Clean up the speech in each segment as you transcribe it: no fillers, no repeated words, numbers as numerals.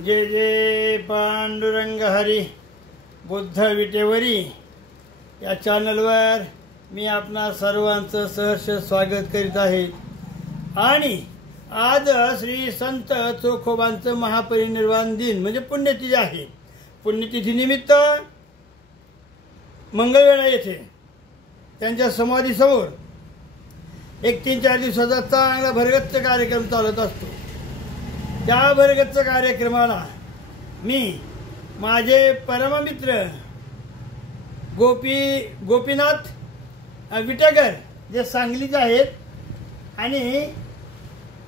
जय जय पांडुरंग हरी बुद्ध विटेवरी या चॅनलवर मी आपणा सर्वांचं सहर्ष स्वागत करीत आहे। आणि आज श्री संत चोखोबांचं महापरिनिर्वाण दिन म्हणजे पुण्यतिथी आहे। पुण्यतिथी निमित्त मंगळवेढा येथे त्यांच्या समाधीसमोर एक 3-4 दिवसाचा चांगला भरगच्च कार्यक्रम चालत असतो। त्या भरगच्च कार्यक्रमाला मी माझे परममित्र गोपीनाथ विटेकर जे सांगलीचे आहेत आणि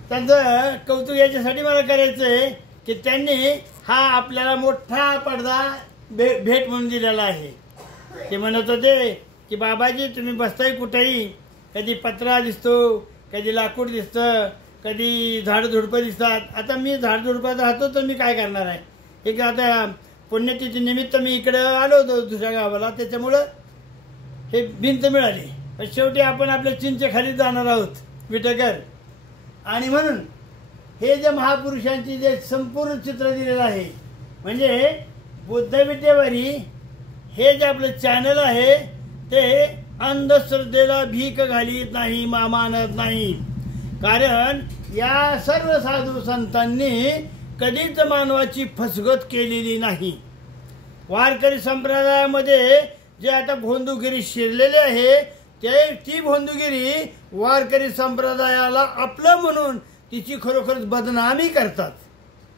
त्यांचं कौतुक याच्यासाठी मला करायचं आहे की त्यांनी हा आपल्याला मोठा पडदा भेट म्हणून दिलेला आहे। ते म्हणत होते की बाबाजी तुम्ही बसताय कुठेही, कधी पत्रा दिसतो, कधी लाकूड दिसतं, कधी झाडझुडपं दिसतात। आता मी झाडझुडपात राहतो तर मी काय करणार आहे। एक आता पुण्यतिथी निमित्त मी इकडे आलो होतो दुसऱ्या गावाला, त्याच्यामुळं हे भिंत मिळाली। पण शेवटी आपण आपल्या चिंचे खाली जाणार आहोत विटेकर। आणि म्हणून हे जे महापुरुषांची जे संपूर्ण चित्र दिलेलं आहे म्हणजे बुद्ध विटेवरी हे जे आपलं चॅनल आहे ते अंधश्रद्धेला भीक घालीत नाही, मानत नाही। कारण या सर्व साधू संतांनी कधीच मानवाची फसगत केलेली नाही। वारकरी संप्रदायामध्ये जे आता भोंदूगिरी शिरलेले आहे ती भोंदूगिरी वारकरी संप्रदायाला आपलं म्हणून तिची खरोखरच बदनामी करतात,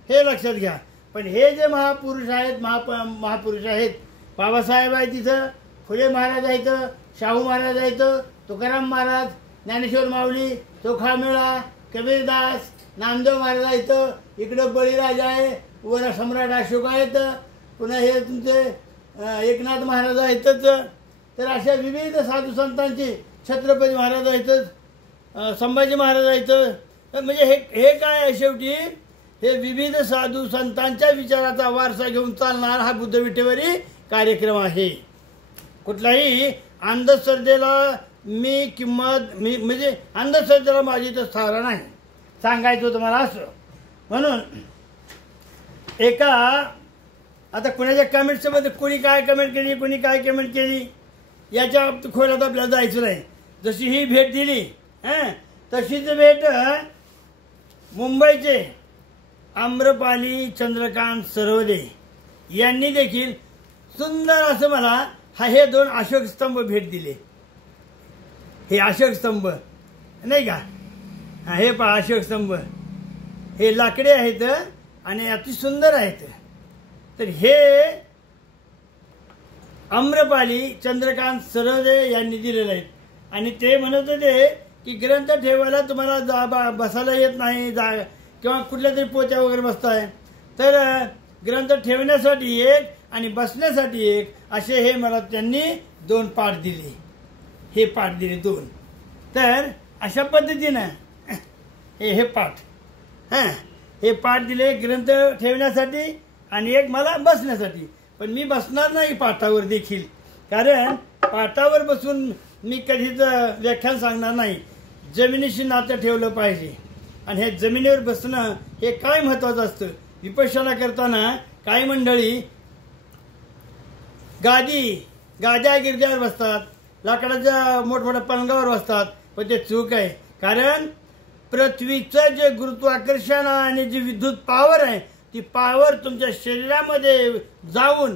हे लक्षात घ्या। पण हे जे महापुरुष आहेत महापुरुष आहेत, बाबासाहेब आहेत तिथं, फुले महाराज आहेत, शाहू महाराज आहेत, तुकाराम महाराज, ज्ञानेश्वर माऊली, चोखामेळा, कबीरदास, नामदेव महाराज आहेत, इकडं बळीराजा आहे, वर सम्राट अशोक आहेत, पुन्हा हे तुमचे एकनाथ महाराज आहेतच। तर अशा विविध साधू संतांची, छत्रपती महाराज आहेत, संभाजी महाराज आहेत। तर म्हणजे हे काय आहे, शेवटी हे विविध साधू संतांच्या विचाराचा वारसा घेऊन चालणार हा बुद्ध विटेवरी कार्यक्रम आहे। कुठलाही अंधश्रद्धेला मी किंमत म्हणजे अंधश्रद्धेला माझी तर स्थान नाही, सांगायचं होतं मला असं। म्हणून एका आता कुणाच्या कमेंट्समध्ये कोणी काय कमेंट केली, कोणी काय कमेंट केली याच्या खोलात आपल्याला जायचं नाही। जशी ही भेट दिली तशीच भेट मुंबईचे आम्रपाली चंद्रकांत सरवदे यांनी देखील सुंदर असं मला हे 2 अशोक स्तंभ भेट दिले। हे अशोक स्तंभ नाही का, हे पहा अशोक स्तंभ हे लाकडे आहेत आणि अति सुंदर आहेत। तर हे आम्रपाली चंद्रकांत सरवदे यांनी दिलेले आहेत। आणि ते म्हणत होते की ग्रंथ ठेवायला तुम्हाला बसायला येत नाही किंवा कुठल्या तरी पोत्या वगैरे बसताय, तर ग्रंथ ठेवण्यासाठी एक आणि बसण्यासाठी एक असे हे मला त्यांनी 2 पाठ दिले। हे पाठ दिले 2। तर अशा पद्धतीनं हे पाठ हे पाठ दिले ग्रंथ ठेवण्यासाठी आणि एक मला बसण्यासाठी। पण मी बसणार नाही पाठावर देखील, कारण पाठावर बसून मी कधीच व्याख्यान सांगणार नाही। जमिनीशी नातं ठेवलं पाहिजे आणि हे जमिनीवर बसणं हे काय महत्त्वाचं असतं। विपश्यना करताना काही मंडळी गाद्या गिरजावर बसतात, लाकडाच्या मोठमोठ्या पलंगावर बसतात, पण ते चूक आहे। कारण पृथ्वीचं जे गुरुत्वाकर्षण आणि जी विद्युत पॉवर आहे ती पॉवर तुमच्या शरीरामध्ये जाऊन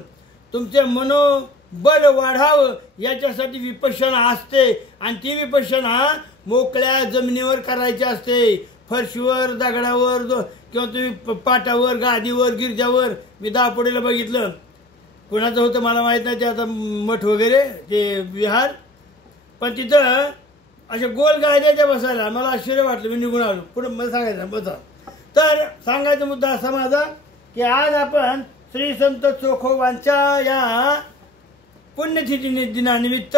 तुमचे मनोबल वाढावं याच्यासाठी विपश्यना असते। आणि ती विपश्यना मोकळ्या जमिनीवर करायची असते, फरशीवर, दगडावर किंवा तुम्ही पाटावर, गादीवर, गिरजावर। मी दापोडीला बघितलं, कुणाचं होतं मला माहीत नाही, ते आता मठ वगैरे ते विहार, पण तिथं अशा गोल गाद्याच्या बसायला मला आश्चर्य वाटलं। मी निघून आलो, पुढे मला सांगायचं बसा। तर सांगायचा मुद्दा असा माझा की आज आपण श्री संत चोखोबांच्या या पुण्यतिथी दिनानिमित्त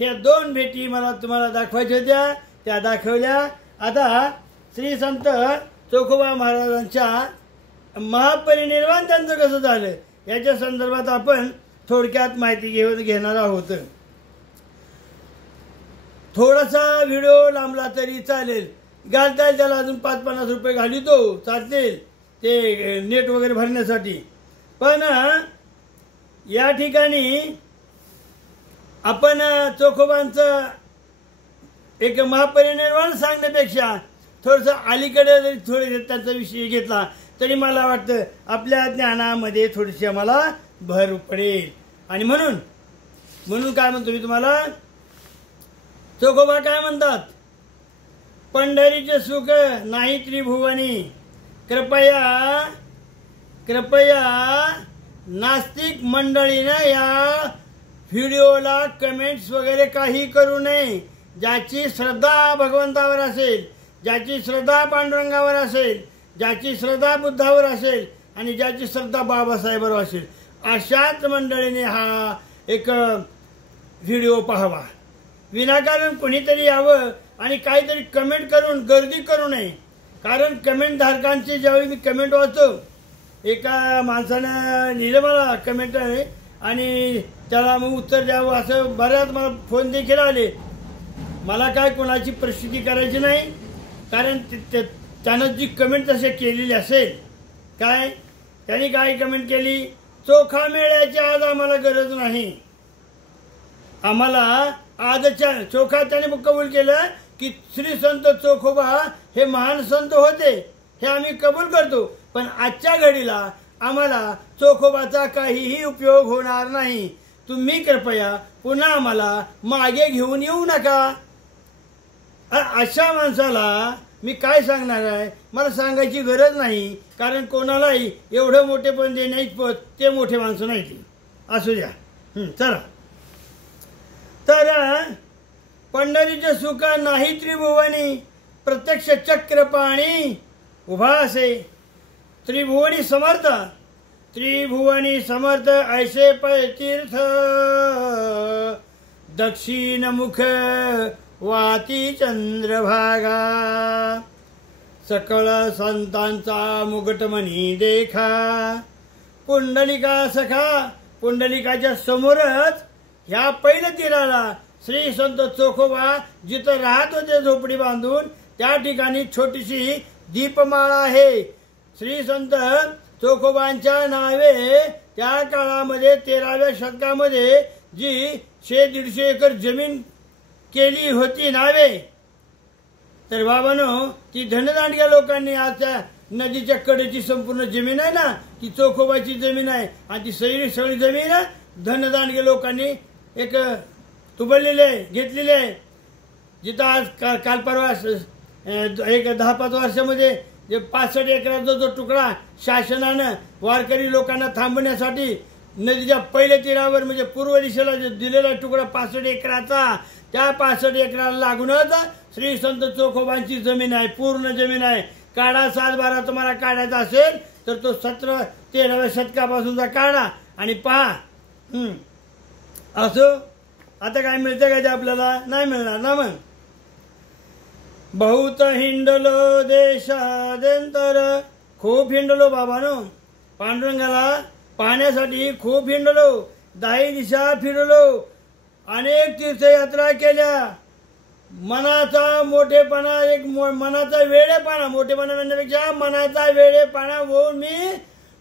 ह्या 2 भेटी मला तुम्हाला दाखवायच्या होत्या, त्या दाखवल्या। आता श्री संत चोखोबा महाराजांच्या महापरिनिर्वाण त्यांचं कसं झालं याच्या संदर्भात आपण थोडक्यात माहिती घेणार आहोत। थोडासा व्हिडिओ लांबला तरी चालेल, घालता येईल त्याला, अजून 5-50 रुपये घाली तो चालतील। ते नेट वगैरे भरण्यासाठी. पण या ठिकाणी आपण चोखोबांचं एक महापरिनिर्वाण सांगण्यापेक्षा थोडंसं अलीकडे जरी थोडे त्यांचा विषय घेतला तरी मला वाटतं आपल्या ज्ञानामध्ये थोडीशी आम्हाला भर पडेल. आणि म्हणून काय म्हणतो मी तुम्हाला, चोखोबा काय म्हणतात, पंढरीचे सुख नाही त्रिभुवनी, कृपया नास्तिक मंडळीनं या व्हिडिओला कमेंट्स वगैरे काही करू नये. ज्याची श्रद्धा भगवंतावर असेल, ज्याची श्रद्धा पांडुरंगावर असेल, ज्याची श्रद्धा बुद्धावर असेल आणि ज्याची श्रद्धा बाबासाहेबांवर असेल, अशाच मंडळीने हा एक व्हिडिओ पाहावा. विनाकारण कोणीतरी यावं आणि काहीतरी कमेंट करून गर्दी करू नये. कारण कमेंट धारकांची ज्यावेळी मी कमेंट वाचतो, एका माणसानं लिहिलं मला कमेंट आहे आणि त्याला मग उत्तर द्यावं असं बऱ्याच मला फोन देखील आले. मला काय कोणाची प्रसिद्धी करायची नाही, कारण त्यानं जी कमेंट तसे केलेली असेल, काय त्यांनी काय कमेंट केली, चोखा मेळ्याची आज आम्हाला गरज नाही. आम्हाला आजच्या चोखा त्याने कबूल केलं की श्री संत चोखोबा हे महान संत होते, हे आम्ही कबूल करतो. पण आजच्या घडीला आम्हाला चोखोबाचा काहीही उपयोग होणार नाही. तुम्ही कृपया पुन्हा आम्हाला मागे घेऊन येऊ नका. अशा माणसाला मी काय सांगणार आहे, मला सांगायची गरज नाही. कारण कोणालाही एवढं मोठेपण देण्याची ते मोठे माणसं नाही ती. असू द्या. चला, तर पंढरीचे सुख नाही त्रिभुवनी, प्रत्यक्ष चक्र पाणी उभा असे. त्रिभुवनी समर्थ ऐसे पै तीर्थ, दक्षिण मुख वाती चंद्रभागा. सकळ संतांचा मुगटमणी देखा, पुंडलिका सखा. पुंडलिकाच्या समोरच ह्या पहिल्या तीराला श्री संत चोखोबा जिथं राहत होते झोपडी बांधून, त्या ठिकाणी छोटीशी दीपमाळा आहे. श्री संत चोखोबांच्या नावे त्या काळामध्ये 13व्या शतकामध्ये जी 100-150 एकर जमीन केली होती नावे, तर बाबांनो ती धनदांडग्या लोकांनी आज त्या नदीच्या कडेची संपूर्ण जमीन आहे ना, ती चोखोबाची जमीन आहे. आणि ती सगळी जमीन धनदांडगे लोकांनी एक तुबळलेले घेतलेले आहे. जिथं आज काल परवा एक 10-5 वर्षामध्ये जे 65 एकराचा जो तुकडा शासनानं वारकरी लोकांना थांबवण्यासाठी नदीच्या पहिल्या तीरावर म्हणजे पूर्व दिशेला जो दिलेला तुकडा 65 एकराचा, त्या 65 एकराला लागूनच श्री संत चोखोबांची जमीन आहे, पूर्ण जमीन आहे. काढा 7-12 तुम्हाला काढायचा असेल तर तो 17-13व्या शतकापासूनचा काढा आणि पहा. असं आता काय मिळतं का ते आपल्याला? नाही मिळणार ना. मग बहुत हिंडलो देशादेंतर, खूप हिंडलो बाबानो, पांडुरंगाला पाहण्यासाठी खूप हिंडलो. 10 दिशा फिरलो, अनेक तीर्थयात्रा केल्या. मनाचा मोठेपणा, एक मनाचा वेडेपणा, मोठेपणा म्हणण्यापेक्षा मनाचा वेडेपणा होऊन मी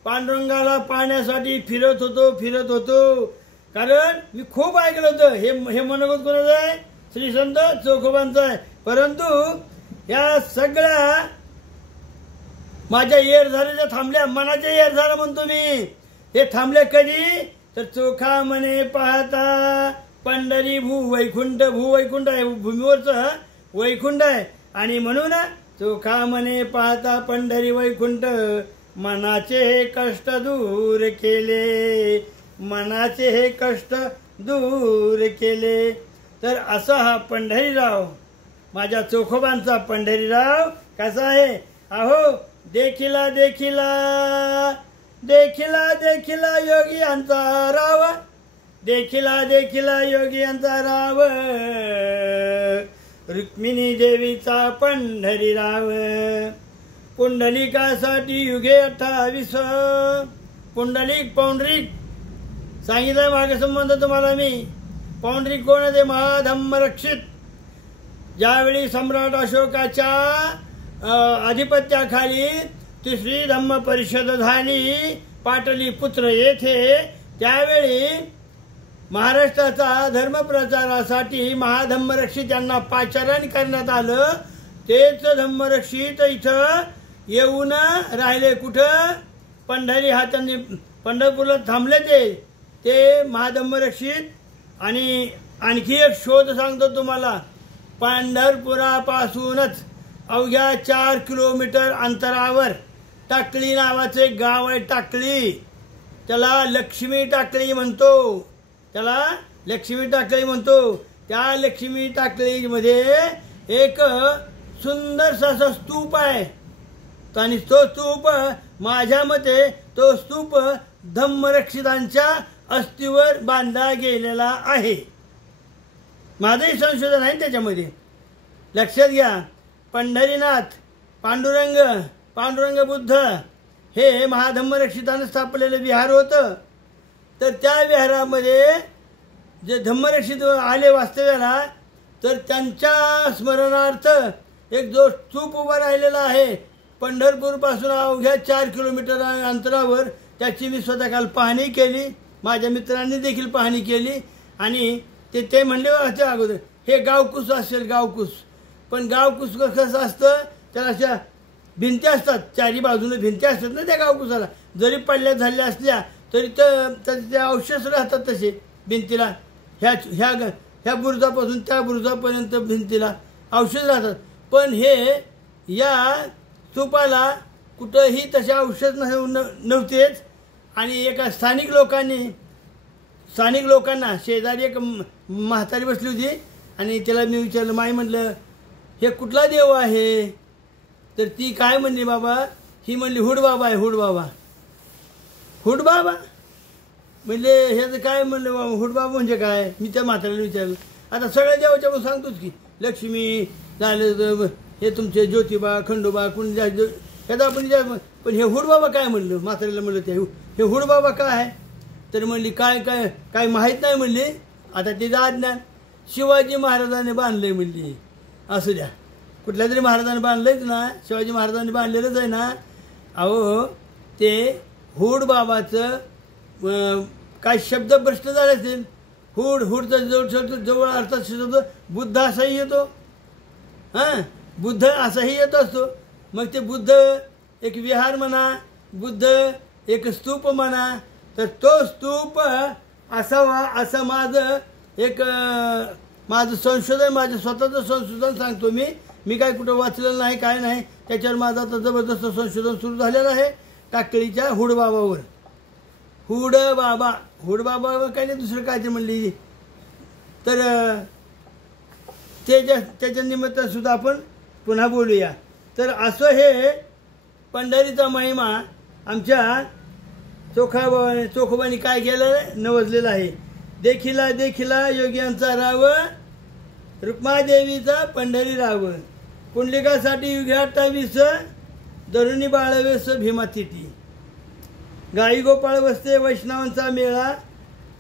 पांडुरंगाला पाहण्यासाठी फिरत होतो. कारण मी खूप ऐकलं होतं हे मनोगत कोणाचं आहे? श्री संत चोखोबांचं आहे. परंतु या सगळ्या माझ्या येरझाऱ्याच्या थांबल्या, मनाच्या येरझारा म्हणतो मी. हे थांबले कधी? तर चोखा मने पाहता पंढरी भूवैकुंठ आहे, भूमीवरचं वैकुंठ आहे. आणि म्हणून चोखा मने पाहता पंढरी वैकुंठ, मनाचे हे कष्ट दूर केले, मनाचे हे कष्ट दूर केले. तर असा हा पंढरीराव, माझ्या चोखोबांचा पंढरीराव कसा आहे? अहो देखिला योगियांचा राव, देखिला योगियांचा राव, रुक्मिणी देवीचा पंढरीराव. पुंडलिकासाठी युगे 28, पौंडरिक सांगितलंय मागे संबंध तुम्हाला मी. पौंडरिक कोण आहे? महाधम्म रक्षित. ज्यावेळी सम्राट अशोकाच्या अधिपत्याखाली तिसरी धम्म परिषद झाली पाटलीपुत्र येथे। त्यावेळी महाराष्ट्राचा धर्मप्रचारासाठी महाधम्मरक्षित यांना पाचारण करण्यात आलं। तेच धम्मरक्षित इथं येऊन राहिले कुठं? पंढरी हा त्यांनी पंढरपूरला थांबले ते महाधम्मरक्षित। आणि आणखी एक शोध सांगतो तुम्हाला, पंढरपुरापासूनच अवघ्या 4 किलोमीटर अंतरावर टाकळी नावाचे गाव आहे। टाकळी, त्याला लक्ष्मी टाकळी म्हणतो, त्याला लक्ष्मी टाकळी म्हणतो। त्या लक्ष्मी टाकळीमध्ये एक सुंदरसा असा स्तूप आहे आणि तो स्तूप माझ्या मते तो स्तूप धम्मरक्षितांच्या अस्थिवर बांधला गेलेला आहे। माझंही संशोधन आहे त्याच्यामध्ये, लक्षात घ्या। पंढरीनाथ पांडुरंग बुद्ध हे महाधम्मरक्षितांनी स्थापलेलं विहार होतं। तर त्या विहारामध्ये जे धम्मरक्षित आले वास्तव्याला, तर त्यांच्या स्मरणार्थ एक जो स्तूप उभा राहिलेला आहे पंढरपूरपासून अवघ्या 4 किलोमीटर अंतरावर। त्याची मी स्वतः काल पाहणी केली, माझ्या मित्रांनी देखील पाहणी केली। आणि ते म्हणले होते अगोदर हे गावकुस असेल, गावकुस। पण गावकुस कसं असतं, त्याला अशा भिंती असतात, चारी बाजूने भिंती असतात ना त्या गावकुसाला। जरी पडल्या झाल्या असल्या तरी ते अवशेष राहतात तसे भिंतीला। ह्या बुरुजापासून त्या बुरुजापर्यंत भिंतीला अवशेष राहतात। पण हे या स्तूपाला कुठंही तसे अवशेष नव्हतेच। आणि एका स्थानिक लोकांना शेजारी एक म्हातारी बसली होती आणि त्याला मी विचारलं, माई म्हटलं हे कुठला देव आहे? तर ती काय म्हणली, बाबा ही म्हणली हुडबाबा आहे, हुडबाबा म्हणजे ह्याचं काय म्हणलं बाबा, हुडबाबा म्हणजे काय? मी त्या म्हाताऱ्याला विचारलं। आता सगळ्या देवाच्या पण सांगतोच की लक्ष्मी झालं, हे तुमचे ज्योतिबा खंडोबा कोण ह्याचा आपण पण हे हुडबाबा काय म्हणलं? म्हाताऱ्याला म्हणलं ते हे हुडबाबा काय आहे? तर म्हणली काय माहीत नाही म्हणली। आता तिचं अज्ञान, शिवाजी महाराजांनी बांधलंय म्हणली। असू द्या, कुठल्या तरी महाराजांनी बांधलंयच ना, शिवाजी महाराजांनी बांधलेलंच आहे ना। अहो ते हुडबाबाचं काय शब्द भ्रष्ट झाले असतील। हुडचा जवळ अर्थ शब्द बुद्ध असाही येतो, हां बुद्ध असाही येत असतो। मग ते बुद्ध एक विहार म्हणा, बुद्ध एक स्तूप म्हणा, तर तो स्तूप असावा असं माझं संशोधन, माझं स्वतःचं संशोधन सांगतो मी काय कुठं वाचलेलं नाही, काय नाही। त्याच्यावर माझं आता जबरदस्त संशोधन सुरू झालेलं आहे टाकळीच्या हुडबाबावर। हुडबाबा काय नाही, दुसरं काय ते म्हणली। तर त्याच्या निमित्तानं सुद्धा आपण पुन्हा बोलूया। तर असं हे पंढरीचा महिमा आमच्या चोखोबाने काय केलं नवजलेलं आहे। देखिला योग्यांचा राव, रुक्मादेवीचा पंढरी राव। पुंडलिकासाठी युगे 28, धरुणी बाळवेस भीमातिटी। गाई गोपाळ बसते वैष्णवांचा मेळा,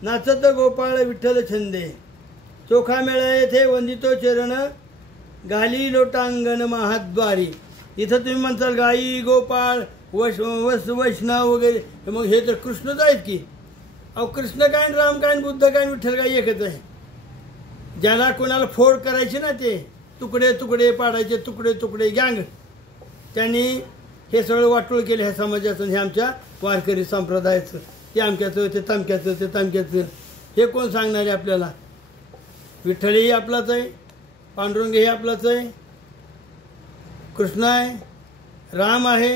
नाचत गोपाळ विठ्ठल छंदे। चोखा मेळा येथे वंदितो चरण, घाली लोटांगण महाद्वारी। इथं तुम्ही म्हणताल गाई गोपाळ वैष्णव वगैरे, मग हे तर कृष्णच आहेत की। अहो कृष्ण काय, राम काय, बुद्ध काय, विठ्ठल काय एकच आहे। ज्याला कोणाला फोड करायची ना, ते तुकडे पाडायचे, तुकडे गँग, त्यांनी हे सगळं वाटोळ केलं ह्या समाजाचं, हे आमच्या वारकरी संप्रदायाचं। ते अमक्याचं, ते तमक्याचं, हे कोण सांगणार आहे आपल्याला? विठ्ठलही आपलाच आहे, पांडुरंगही आपलाच आहे, कृष्ण आहे, राम आहे,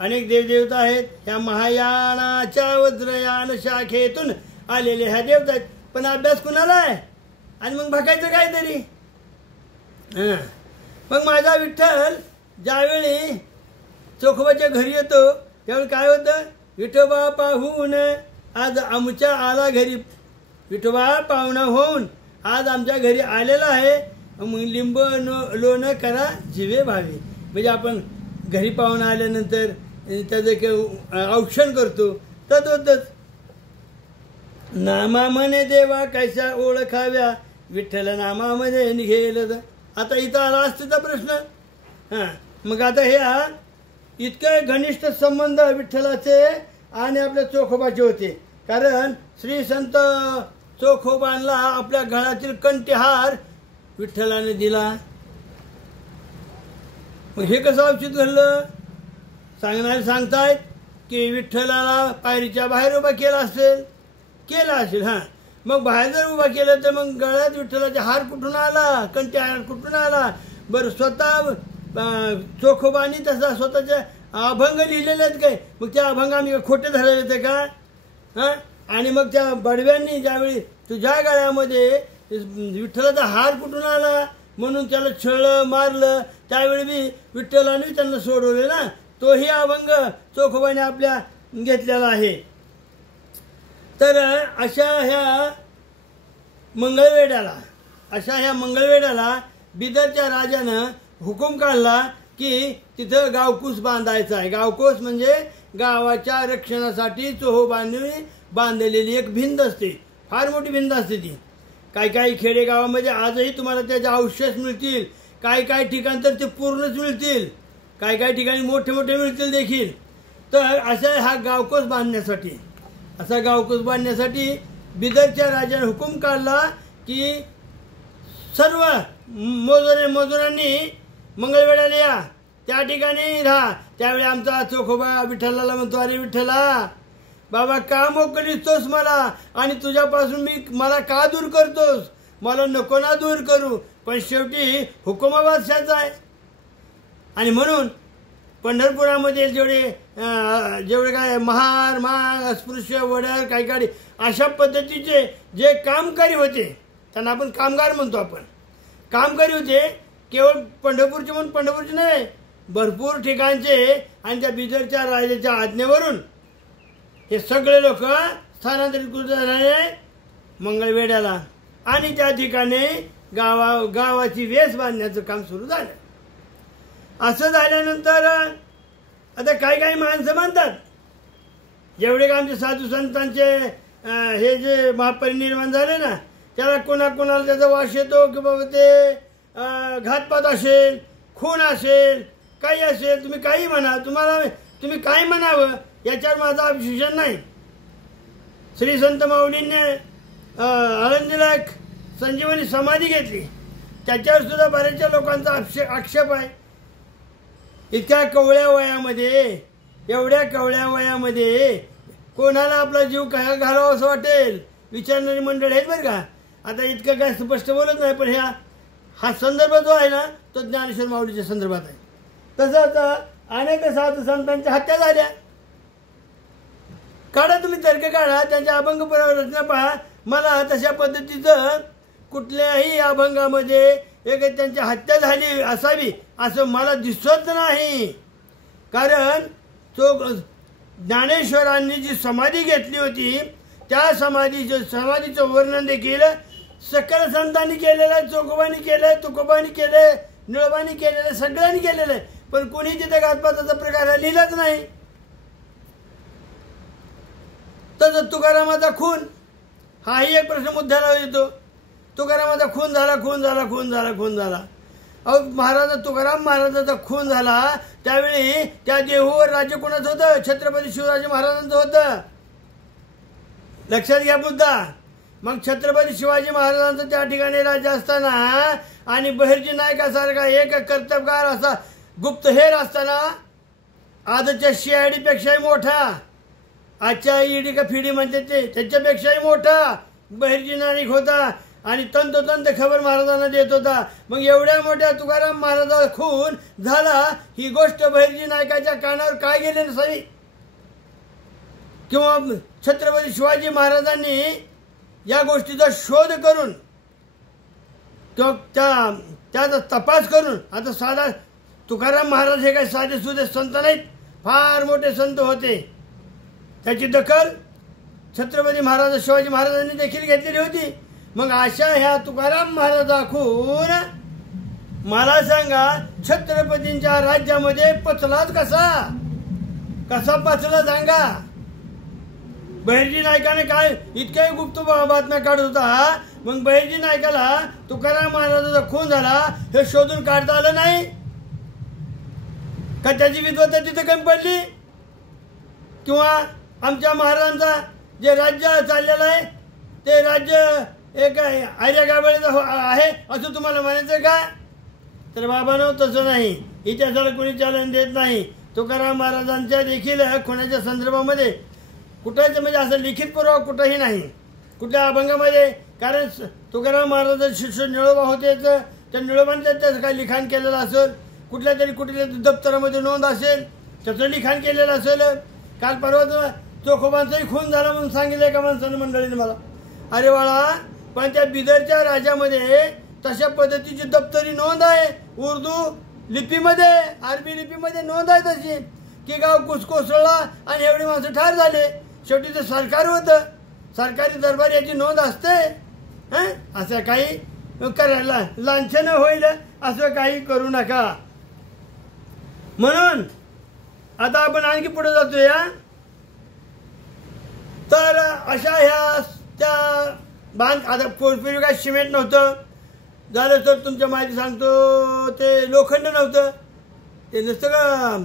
अनेक देवदेवता आहेत। ह्या महायानाच्या वज्रयान शाखेतून आलेले ह्या देवता आहेत। पण अभ्यास कुणाला आहे? आणि मग बघायचं काहीतरी। मग माझा विठ्ठल ज्यावेळी चोखोबाच्या घरी येतो त्यावेळी काय होतं, विठोबा पाहून आज आमच्या आला घरी। विठोबा पाहुणा होऊन आज आमच्या घरी आलेला आहे, मग लिंब लोण करा जीवे भावे। म्हणजे आपण घरी पाहुणा आल्यानंतर त्याचं औक्षण करतो, तद्वतच नामा म्हणे देवा कैसा ओळखाव्या, विठ्ठल नामामध्ये निघेल। आता इथं आला असतो प्रश्न। हां मग आता हे इतके घनिष्ठ संबंध विठ्ठलाचे आणि आपल्या चोखोबाचे होते. कारण श्री संत चोखोबांना आपल्या गळ्यातील कंठहार विठ्ठलाने दिला. मग हे कसं औचित्य घडलं? सांगणारे सांगतायत की विठ्ठलाला पायरीच्या बाहेर उभा केला असेल. हां, मग बाहेर जर उभा केलं तर मग गळ्यात विठ्ठलाचा हार कुठून आला, कंठहार कुठून आला? बरं, स्वतः चोखोबांनी तसा स्वतःचे अभंग लिहिलेले आहेत काय? मग त्या अभंग आम्ही खोटे धरले होते का? हां, आणि मग त्या बडव्यांनी ज्यावेळी तुझ्या गळ्यामध्ये विठ्ठलाचा हार कुठून आला म्हणून त्याला छळलं मारलं, त्यावेळी बी विठ्ठलाने त्यांना सोडवले ना. तोही अभंग चोखोबाने आपल्या घेतलेला आहे. तर अशा ह्या मंगळवेढ्याला बिदरच्या राजानं हुकूम काढला की तिथं गावकूस बांधायचा आहे. गावकूस म्हणजे गावाच्या रक्षणासाठी चोहोबांनी बांधलेली एक भिंत असते, फार मोठी भिंत असते ती. काही खेडेगावामध्ये आजही तुम्हाला त्याचे अवशेष मिळतील, काही ठिकाणी तर ते पूर्णच मिळतील, काही ठिकाणी मोठे मिळतील देखील. तर असा हा गावकूस बांधण्यासाठी बिदरच्या राजाने हुकूम काढला की सर्व मजुरांनी मंगळवेढ्याला या, त्या ठिकाणी राहा. त्यावेळी आमचा चोखोबा विठ्ठलाला म्हणतो, अरे विठ्ठला बाबा, का मोकलीतोस मला आणि तुझ्यापासून मला का दूर करतोस? मला नको ना दूर करू, पण शेवटी हुकुम बादशाहचा आहे. आणि म्हणून पंढरपुरामध्ये जेवढे काय महार मांग अस्पृश्य वडर काही अशा पद्धतीचे जे कामकरी होते, त्यांना आपण कामगार म्हणतो, आपण कामकरी होते. केवळ पंढरपूरचे म्हणून पंढरपूरचे नाही, भरपूर ठिकाणचे. आणि त्या बिदरच्या राजाच्या आज्ञेवरून हे सगळे लोक स्थानांतरित झाले मंगळवेढ्याला आणि त्या ठिकाणी गावाची वेस बांधण्याचं काम सुरू झालं. असं झाल्यानंतर आता काही माणसं म्हणतात, जेवढे का आमचे साधू संतांचे हे जे महापरिनिर्वाण झाले ना, त्याला कोणाला त्याचा वास येतो की बाबा ते घातपात असेल, खून असेल, काही असेल, तुम्ही काही म्हणा, तुम्ही काय म्हणावं याच्यावर माझा अभिषेक नाही. श्री संत माऊलींनी आळंदीला एक संजीवनी समाधी घेतली, त्याच्यावर सुद्धा बऱ्याचशा लोकांचा आक्षेप आहे. एवढ्या कवळ्या वयामध्ये कोणाला आपला जीव काय घालावा असं वाटेल, विचारणारी मंडळ आहेत बरं का. आता इतकं काय स्पष्ट बोलत नाही, पण हा संदर्भ जो आहे ना तो ज्ञानेश्वर माऊलीच्या संदर्भात आहे. तसंच अनेक साधू संतांच्या हत्या झाल्या. काढा तुम्ही तर्क काढा, त्यांच्या अभंग रचना पहा. मला तशा पद्धतीचं कुठल्याही अभंगामध्ये एक त्यांची हत्या झाली असावी असं मला दिसत नाही. कारण ज्ञानेश्वरांनी जी समाधी घेतली होती त्या समाधीचं वर्णन देखील सकल संतांनी केलेलं आहे, चोखोबांनी केलंय, तुकोबांनी केलंय, निळोबांनी केलेलं, सगळ्यांनी केलेलं आहे. पण कोणी तिथे घातपाताचा प्रकार लिहिलाच नाही. तसंच तुकारामाचा खून हाही एक प्रश्न मुद्द्याला येतो. तुकारामाचा खून झाला. अहो तुकाराम महाराजाचा खून झाला त्यावेळी त्या देहूवर राज्य कोणाचं होतं? छत्रपती शिवाजी महाराजांचं होतं. लक्षात घ्या मुद्दा. मग छत्रपती शिवाजी महाराजांचं त्या ठिकाणी राज्य असताना आणि बहिर्जी नायकासारखा एक कर्तबगार असा गुप्तहेर असताना आजच्या CID पेक्षाही मोठा, आजच्या ईडी का फिडी म्हणते ते त्याच्यापेक्षाही मोठा बहिर्जी नाईक होता आणि तंतोतंत खबर महाराजांना देत होता. मग एवढ्या मोठ्या तुकाराम महाराजाचा खून झाला ही गोष्ट बहिर्जी नायकाच्या कानावर काय गेली नसावी? किंवा छत्रपती शिवाजी महाराजांनी या गोष्टीचा शोध करून त्याचा तपास करून, आता साधा तुकाराम महाराज हे काही साधे सुधे संत नाहीत, फार मोठे संत होते, त्याची दखल छत्रपती महाराज शिवाजी महाराजांनी देखील घेतलेली होती. मग अशा ह्या तुकाराम महाराजा खून मला सांगा छत्रपतींच्या राज्यामध्ये पचलाच कसा पचला सांगा? बहिर्जी नायकाने काय इतक्याही गुप्त बातम्या काढत होता. मग बहिर्जी नायकाला तुकाराम महाराजाचा खून झाला हे शोधून काढता आलं नाही. का त्याची विद्वत्ता तिथे कमी पडली? किंवा आमच्या महाराजांचा जे राज्य चाललेलं आहे ते राज्य एक आर्य गाभाळ्याचं आहे असं तुम्हाला म्हणायचं का? तर बाबांनो, तसं नाही. इतिहासाला कोणी चालन देत नाही. तुकाराम महाराजांच्या देखील खुणाच्या संदर्भामध्ये कुठंच म्हणजे असं लिखित पुरावा कुठंही नाही, कुठल्या अभंगामध्ये. कारण तुकाराम महाराजांचे शिष्य निळोबा होते, तर त्या निळोबांचं त्याचं काही लिखाण केलेलं असेल, कुठल्या दप्तरामध्ये नोंद असेल, त्याचं लिखाण केलेलं असेल. काल परवा चोखोबांचाही खून झाला म्हणून सांगितलं एका माणसानं मंडळीने मला. अरे बाळा, पण त्या बिदरच्या राज्यामध्ये तशा पद्धतीची दप्तरी नोंद आहे, उर्दू लिपीमध्ये, अरबी लिपीमध्ये नोंद आहे तशी, की गाव कोसळला आणि एवढी माणसं ठार झाले. शेवटी ते सरकार होतं, सरकारी दरबार याची नोंद असते. असं काही करायला लांछन होईल असं काही करू नका. म्हणून आता आपण आणखी पुढे जातोय. तर अशा ह्या त्या आता पूर्वी काय सिमेंट नव्हतं, झालं तर तुमच्या माहिती सांगतो, ते लोखंड नव्हतं, ते नुसतं का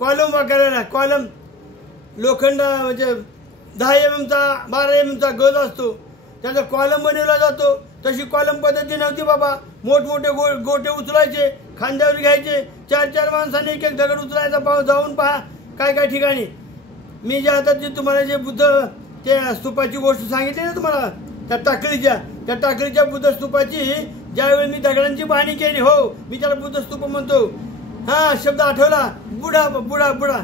कॉलम करायला, कॉलम लोखंड म्हणजे 10 mm 12 mm गज असतो, त्याचा कॉलम बनवला जातो. तशी कॉलम पद्धती नव्हती बाबा. मोठमोठे गोटे उचलायचे, खांद्यावर घ्यायचे, 4-4 माणसांनी एक दगड उचलायचा. जाऊन पहा काय काय ठिकाणी. मी जे आता जे तुम्हाला जे बुद्ध त्या स्तूपाची गोष्ट सांगितली ना तुम्हाला, त्या टाकळीच्या बुद्ध स्तूपाची ज्यावेळी मी दगडांची पाहणी केली, हो मी त्याला बुद्ध स्तूप म्हणतो. शब्द आठवला, बुडापा बुडा बुडा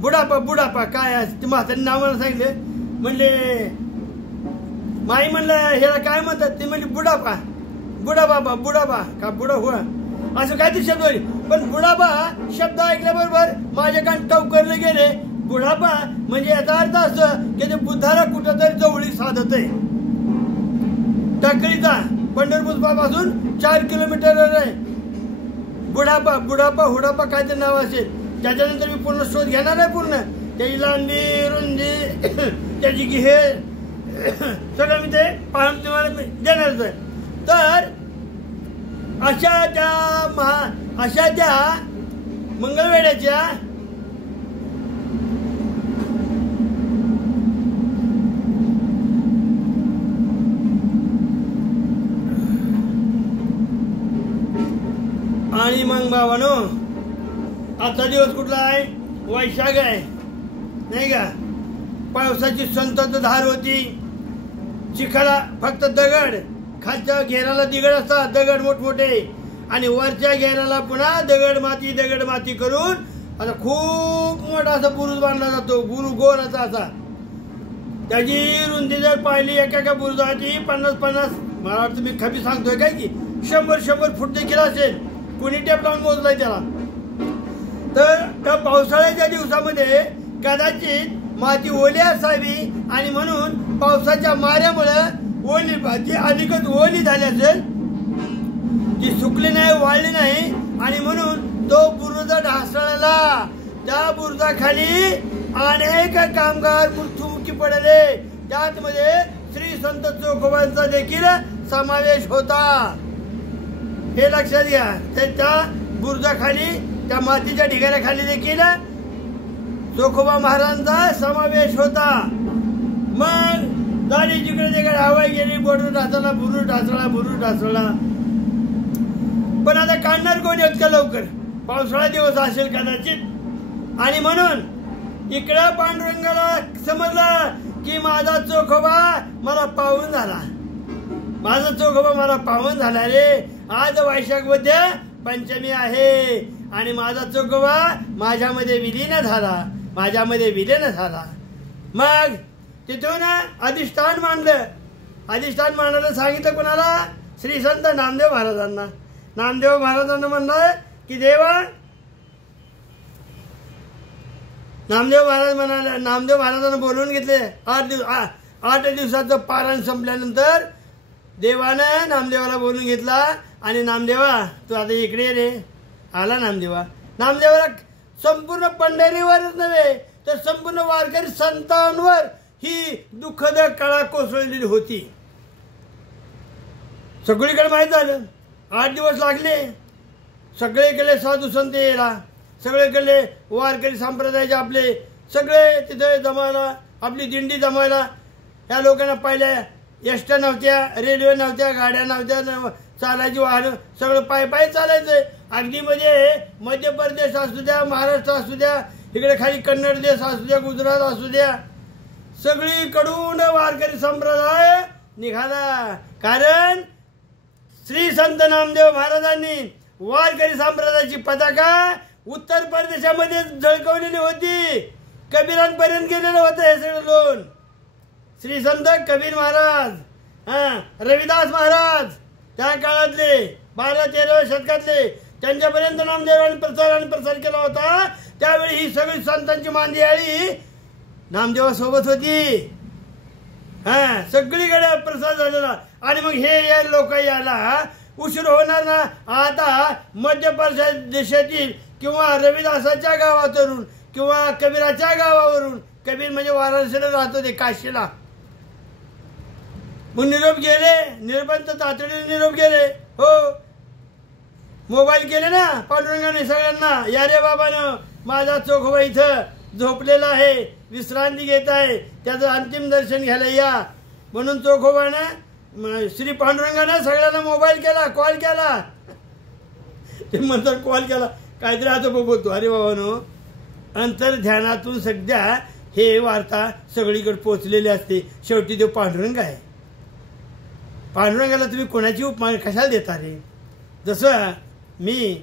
बुडापा बुडापा काय ते म्हातारी नाव मला सांगितले. म्हणले माई म्हणलं ह्याला काय म्हणतात? ते म्हणले बुडापा, बुडाबाबा बुडाबा का बुडा हुआ असं काहीतरी शब्द होईल. पण बुडाबा शब्द ऐकल्याबरोबर माझ्या कान टवकरले गेले. बुडापा म्हणजे याचा अर्थ असं की ते बुद्धाला कुठंतरी जवळी साधत आहे. टाकळीचा पंढरपूर पासून 4 किलोमीटरवर आहे. बुडापा बुडापा हुडापा काहीतरी नाव असेल. त्याच्यानंतर मी पूर्ण शोध घेणार आहे, पूर्ण त्याची लांबी रुंदी त्याची घे सगळं मी ते पाहून तुम्हाला देणारच आहे. तर अशा त्या मंगळवेढ्याच्या आणि मग बाबानो, आजचा दिवस कुठला आहे? वैशाख आहे नाही का? पावसाची संततधार होती. चिखला फक्त दगड, खालच्या घेराला दिगड असतात, दगड मोठमोठे, आणि वरच्या घेराला पुन्हा दगड माती करून आता खूप मोठा असा बुरुज बांधला जातो. गोल असा. त्याची रुंदी जर पाहिली एका बुरुजाची 50 मला वाटतं, मी खबी सांगतोय काय की 100 फूट देखील असेल. कोणी टेप लावून मोजलाय त्याला. तर त्या पावसाळ्याच्या दिवसामध्ये कदाचित माती ओली असावी आणि म्हणून पावसाच्या माऱ्यामुळे ओली ती अधिकच ओली झाली असेल, ती सुकली नाही, वाळली नाही, आणि म्हणून तो बुरुज ढासळला. त्या बुरुजाखाली अनेक कामगार मृत्युमुखी पडले. त्यातमध्ये श्री संत चोखोबांचा देखील समावेश होता. हे लक्षात घ्या. त्या बुरुजाखाली, त्या मातीच्या ढिगाऱ्याखाली देखील चोखोबा महाराजांचा समावेश होता. मग झाली जिकडे तिकडे हवाई गेली, बुरुज ढासळला. पण आता काढणार कोण इतकं लवकर? पावसाळा दिवस असेल कदाचित, आणि म्हणून इकडं पांडुरंगाला समजलं की माझा चोखोबा मला पाहून झाला रे. आज वैशाख मध्ये पंचमी आहे आणि माझा चोखोबा माझ्यामध्ये विलीन झाला. मग तिथून अधिष्ठान मांडलं सांगितलं कोणाला? श्री संत नामदेव महाराजांना. नामदेव महाराजांना म्हणलं की देवा, नामदेव महाराजांना बोलवून घेतले. 8 दिवसाचं पारायण संपल्यानंतर देवानं नामदेवाला बोलून घेतला आणि नामदेवा तू आता इकडे ये रे. आला नामदेवाला संपूर्ण पंढरीवरच नव्हे तर संपूर्ण वारकरी संतांवर ही दुःखद कळा कोसळलेली होती. सगळीकडे माहीत झालं. 8 दिवस लागले. सगळे गेले साधू संत यायला. सगळीकडले वारकरी संप्रदायाचे आपले सगळे तिथे जमायला, आपली दिंडी जमायला. या लोकांना पहिल्या एसट्या नव्हत्या, रेल्वे नव्हत्या, गाड्या नव्हत्या, चालायची वाहनं, सगळं पायी चालायचं. अगदी म्हणजे मध्य प्रदेश असू द्या, महाराष्ट्र असू द्या, इकडे खाली कन्नड देश असू द्या, गुजरात असू द्या, सगळीकडून वारकरी संप्रदाय निघाला. कारण श्री संत नामदेव महाराजांनी वारकरी संप्रदायाची पताका उत्तर प्रदेशामध्ये झळकवलेली होती. कबीरांपर्यंत गेलेलं होतं हे सगळं लोन. श्री संत कबीर महाराज, रविदास महाराज त्या काळातले 12-13व्या शतकातले, त्यांच्यापर्यंत नामदेवांनी प्रसार केला होता. त्यावेळी ही सगळी संतांची मांदियाळी नामदेवासोबत होती. सगळीकडे प्रसार झालेला. आणि मग हे लोक यायला उशीर होणार ना. आता मध्य प्रदेशातील किंवा रविदासाच्या गावावरून किंवा कबीराच्या गावावरून, कबीर म्हणजे वाराणसीला राहतो ते, काशीला, मग निरोप गेले, निरोपांत तातडीने निरोप गेले. हो, मोबाईल केले ना पांडुरंगाने सगळ्यांना. या रे बाबानं, माझा चोखोबा इथं झोपलेला आहे, विश्रांती घेत आहे, त्याचं अंतिम दर्शन घ्यायला या. म्हणून चोखोबानं, श्री पांडुरंगानं सगळ्यांना मोबाईल केला, कॉल केला. ते म्हणतात कॉल केला, काहीतरी आता बोलतो. अरे बाबानो, अंतर्ध्यानातून सध्या हे वार्ता सगळीकडे पोचलेली असते. शेवटी तो पांडुरंग आहे. पांडुरंगाला तुम्ही कोणाची उपमा कशाला देता रे? जसं मी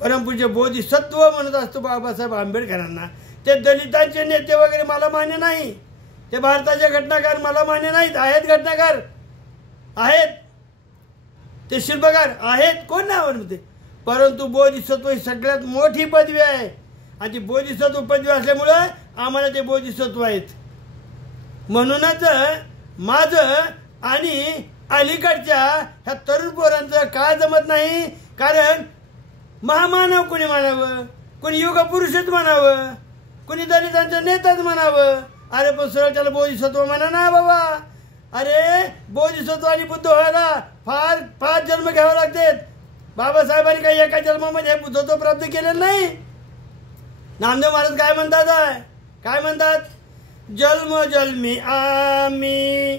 परमपूज्य बोधिसत्व म्हणत असतो बाबासाहेब आंबेडकरांना, ते दलितांचे नेते वगैरे मला मान्य नाही, ते भारताचे घटनाकार मला मान्य नाहीत. आहेत घटनाकार, आहेत ते शिल्पकार आहेत, कोण नाही म्हणते. परंतु बोधिसत्व ही सगळ्यात मोठी पदवी आहे. आणि ती बोधिसत्व पदवी असल्यामुळं आम्हाला ते बोधिसत्व आहेत. म्हणूनच माझं आणि अलीकडच्या ह्या तरुण पोरांचं का जमत नाही. कारण महामानव कोणी म्हणावं, कोणी युग पुरुषच म्हणावं, कोणी दलितांचं नेताच म्हणावं. अरे पण सरळ त्याला बोधिसत्व म्हणा ना बाबा. अरे बोधिसत्व आणि बुद्ध व्हायला फार 5 जन्म घ्यावे लागतात. बाबासाहेबांनी काही एका जन्मामध्ये बुद्धत्व प्राप्त केलेलं नाही. नामदेव महाराज काय म्हणतात, काय म्हणतात, जन्म जन्मी आम्ही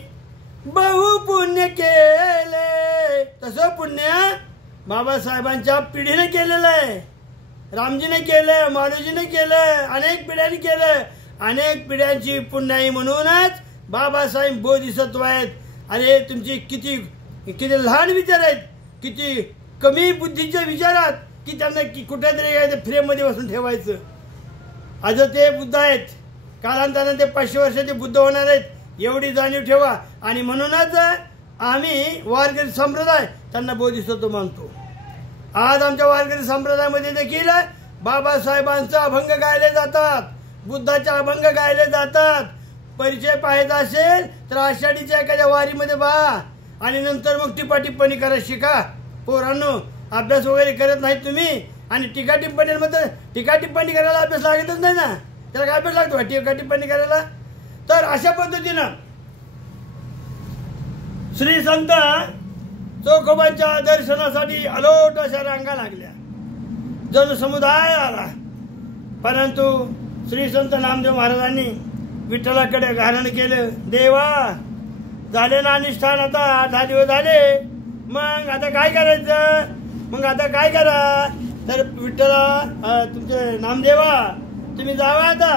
बहु पुण्य केले. तसं पुण्य बाबासाहेबांच्या पिढीने केलेलं आहे, रामजीने केलं, मालोजीने केलं, अनेक पिढ्यांनी केलं. अनेक पिढ्यांची पुण्याई म्हणूनच बाबासाहेब बोधिसत्व आहेत. अरे तुमची किती लहान विचार आहेत, किती कमी बुद्धीच्या विचारात, की त्यांना कुठेतरी फ्रेममध्ये बसून ठेवायचं. आज ते बुद्ध आहेत, कालांतराने ते 500 वर्षाचे बुद्ध होणार आहेत, एवढी जाणीव ठेवा. आणि म्हणूनच आम्ही वारकरी संप्रदाय त्यांना बोधिसत्व मानतो. आज आमच्या वारकरी संप्रदायामध्ये देखील बाबासाहेबांचा अभंग गायले जातात, बुद्धाचे अभंग गायले जातात. परिचय पाहायचा असेल तर आषाढीच्या एखाद्या वारीमध्ये बा, आणि नंतर मग टिप्पणी करायला शिका. पोरांनो, अभ्यास वगैरे करत नाहीत तुम्ही, आणि टिप्पणी करायला अभ्यास लागतच नाही ना. त्याला काय अभ्यास लागतो टिप्पणी करायला? तर अशा पद्धतीनं श्री संत चोखोबांच्या दर्शनासाठी अलोट अशा रांगा लागल्या, जनसमुदाय आला. परंतु श्री संत नामदेव महाराजांनी विठ्ठलाकडे गारण केलं. देवा, झाले ना अनुष्ठान, आता 10 दिवस झाले, मग आता काय करायचं? मग आता काय करा? तर विठ्ठला, तुमचे नामदेवा, तुम्ही जावा आता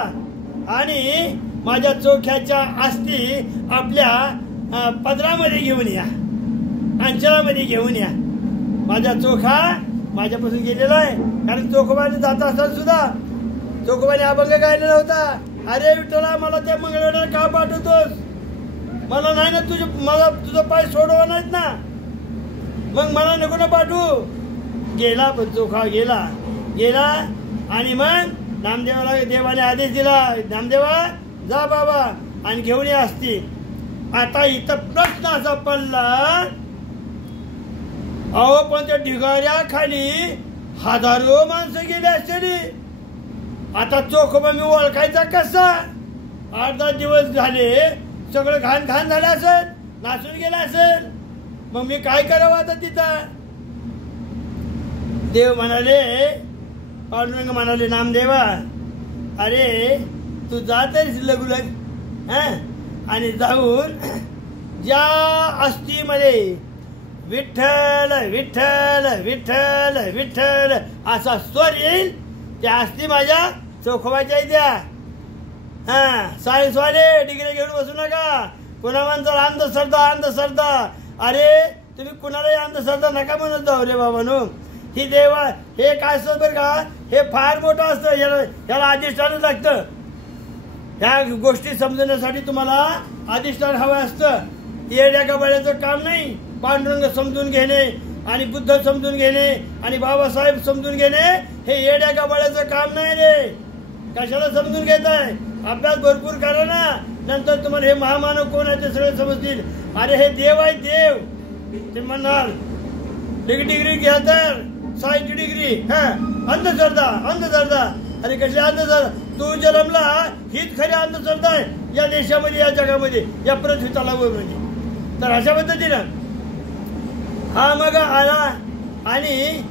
आणि माझ्या चोख्याच्या अस्थी आपल्या पदरामध्ये घेऊन या, अंचलामध्ये घेऊन या. माझा चोखा माझ्यापासून गेलेला आहे. कारण चोखोबाने जात असताना सुद्धा चोखोबाने अभंग गायलेला होता. अरे विठ्ठला, मला त्या मंगळवेढ्याला का पाठवतोस? मला नाही ना मला तुझं पाय सोडवा नाहीत ना, मग मला नको ना पाठवू. गेला, पण चोखा गेला. आणि मग नामदेवाला देवाने आदेश दिला, नामदेवा जा बाबा आणि घेऊन या असती. आता इथं प्रश्न असा पडला, अहो पण त्या ढिगाऱ्याखाली हजारो माणसं गेली असतील. आता चोखोबा मी ओळखायचा कसा? 8-10 दिवस झाले, सगळं घाण झालं असेल, नाचून गेला असेल, मग मी काय करावं आता तिथं? देव म्हणाले, पांडुरंग म्हणाले नामदेवा अरे तू जात लगुलग आणि जाऊन ज्या अस्थीमध्ये विठ्ठल विठ्ठल विठ्ठल विठ्ठल असा स्वर येईल त्या अस्थी माझ्या चोखोबाच्या द्या. सायन्सवाले डिग्री घेऊन बसू नका. पुन्हा म्हणतात अंधश्रद्धा अंधश्रद्धा. अरे तुम्ही कुणालाही अंधश्रद्धा नका म्हणत जाऊ रे बाबांनो. ही देवा हे काय असतं बरं का, हे फार मोठं असतं. याला अधिष्ठान लागतं. ह्या गोष्टी समजण्यासाठी तुम्हाला अधिष्ठान हवं असतं. येड्या गबाळ्याचं काम नाही. पांडुरंग समजून घेणे आणि बुद्ध समजून घेणे आणि बाबासाहेब समजून घेणे हे येड्या गबाळ्याचं काम नाही रे. कशाला समजून घेत आहे? अभ्यास भरपूर करा ना, नंतर तुम्हाला हे महामानव कोण आहे ते सगळे समजतील. अरे हे देव आहे देव. ते म्हणाल डिग्री घ्या तर 60 डिग्री अंधश्रद्धा अंधश्रद्धा. अरे कशी अंधश्रद्धा? तू जन्मला हीच खरी अंधश्रद्धा आहे या देशामध्ये या जगामध्ये या पृथ्वीतला मध्ये. तर अशा पद्धतीनं हा मग आला आणि